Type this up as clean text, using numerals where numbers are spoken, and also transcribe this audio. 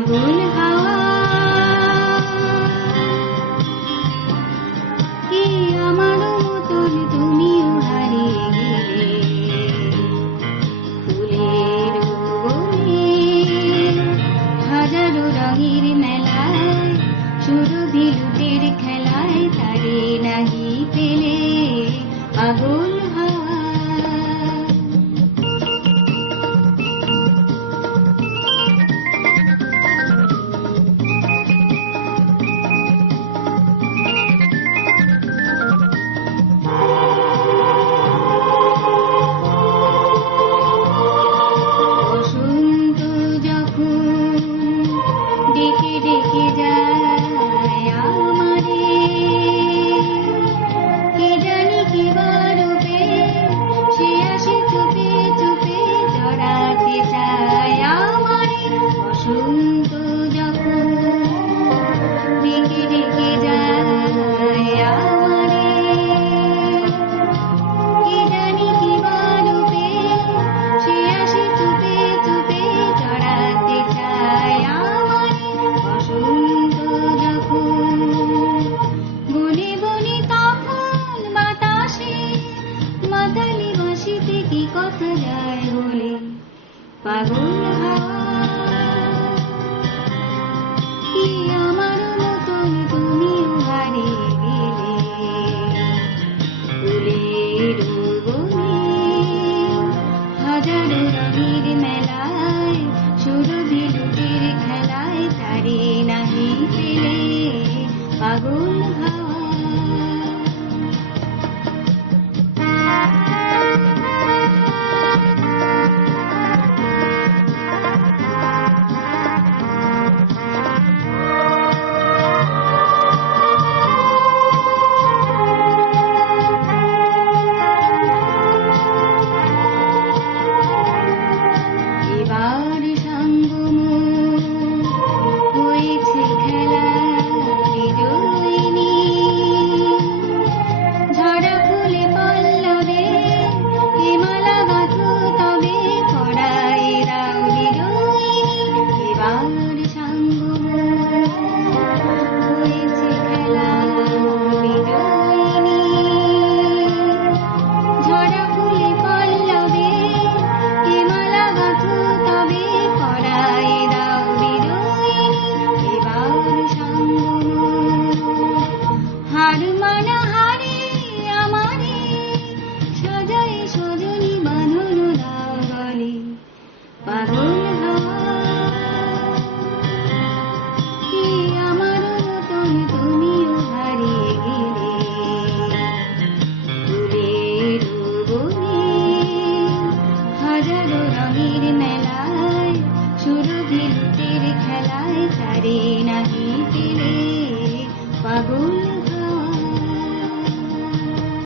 পাগল হাওয়া কি আমারও মতন তুমিও হারিয়ে গেলে ফুলের বনে হাজারো রঙের মেলায় সুরভি লুটের খেলায় তারে নাহি পেলে পাগল হাওয়া পাগল হাওয়া কি আমার মতন তুমিও হারিয়ে গেলে ফুলের বনে হাজারো রঙের মেলায় সুরভি লুটের খেলায় তারে নাহি পেলে পাগল হাওয়া পাগল হাওয়া কি আমার মতন তুমিও হারিয়ে গেলে ফুলের বনে হাজারো রঙের মেলায় সুরভি লুটের খেলায় তারে নাহি পেলে পাগল